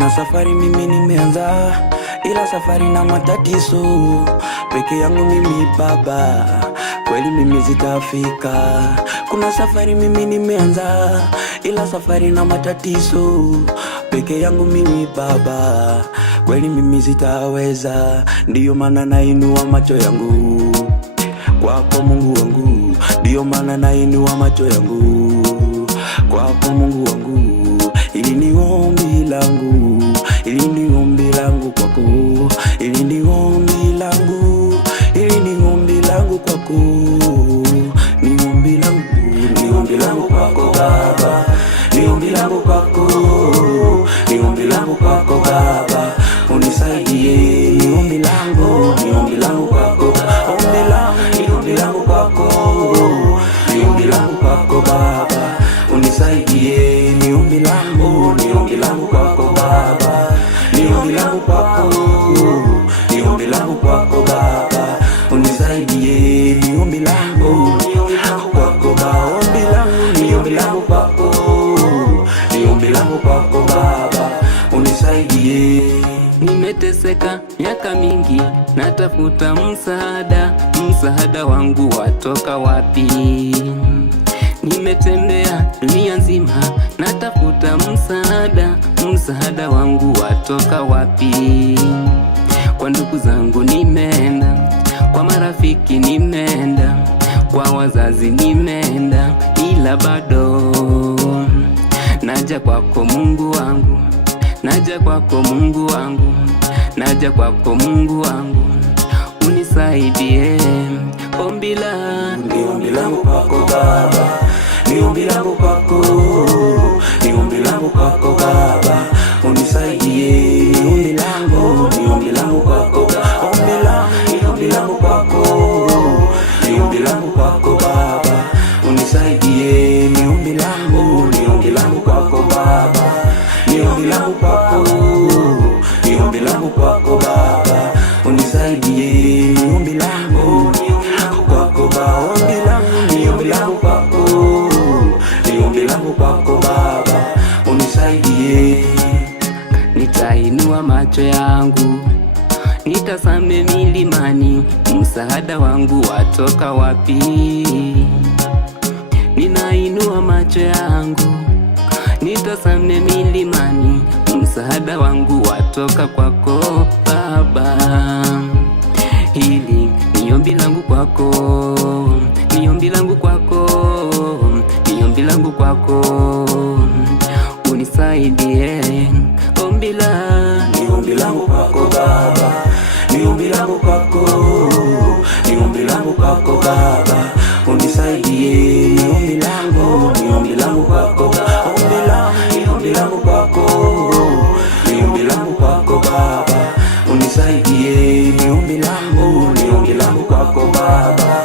Kuna safari mimi nimeanza, ila safari na matatizo. Peke yangu mimi baba, kweli mimi zitafika. Kuna safari mimi nimeanza, ila safari na matatizo. Peke yangu mimi baba, kweli mimi zitaweza. Ndiyo maana nainua macho yangu kwako Mungu wangu, ndiyo maana nainua macho yangu kwako Mungu wangu. Ili ni ombi langu, ili ni ombi langu kwako, ili ni ombi langu, ili ni ombi langu kwako, ni ombi langu, ni ombi langu kwako Baba, ni ombi langu kwako, ni ombi langu kwako Baba, unisaidie. Ni ombi langu, ni ombi langu kwako, ombi langu, ni ombi langu kwako, ni ombi langu kwako Baba, unisaidie. Ni ombi langu, ni ombi langu kwako Baba, ni ombi langu kwako, ni ombi langu kwako Baba, unisaidie. Ni ombi langu, ni ombi langu kwako Baba, ombi langu, ni ombi langu kwako, ni ombi langu kwako Baba, unisaidie. Nimeteseka miaka mingi, natafuta msaada, msaada wangu watoka wapi? Nimetembea dunia nzima, natafuta msaada, msaada wangu watoka wapi? Kwa ndugu zangu nimeenda, kwa marafiki nimeenda, kwa wazazi nimeenda, ila bado naja kwako Mungu wangu, naja kwako Mungu wangu, naja kwako Mungu wangu, unisaidie. Ombi langu, ni ombi langu kwako Baba, ni ombi langu kwako, ni ombi langu kwako Baba, unisaidie. Ni ombi langu, ni ombi langu kwako, ombi langu, ni ombi langu kwako, ni ombi langu kwako Baba, unisaidie. Ni ombi langu, ni ombi langu kwako Baba, ni ombi langu kwako, ni ombi langu kwako Baba, unisaidie. Ni ombi langu, ni ombi langu kwako Baba, ombi langu, ni ombi langu kwako, ni ombi langu kwako Baba, unisaidie. Nitainua macho yangu, nitasame milimani, msaada wangu watoka wapi? Ninainua macho yangu, nitasame milimani, msaada wangu watoka kwako Baba. Hili ni ombi langu kwako, ni ombi langu kwako, ni ombi langu kwako, unisaidie. Ombi langu, ni ombi langu kwako Baba, ni ombi langu kwako, ni ombi langu kwako Baba, unisaidie. Ni ombi langu, ni ombi langu kwako, ombi langu, ni ombi langu kwako, ni ombi langu kwako Baba, unisaidie. Ni ombi langu, ni ombi langu kwako Baba,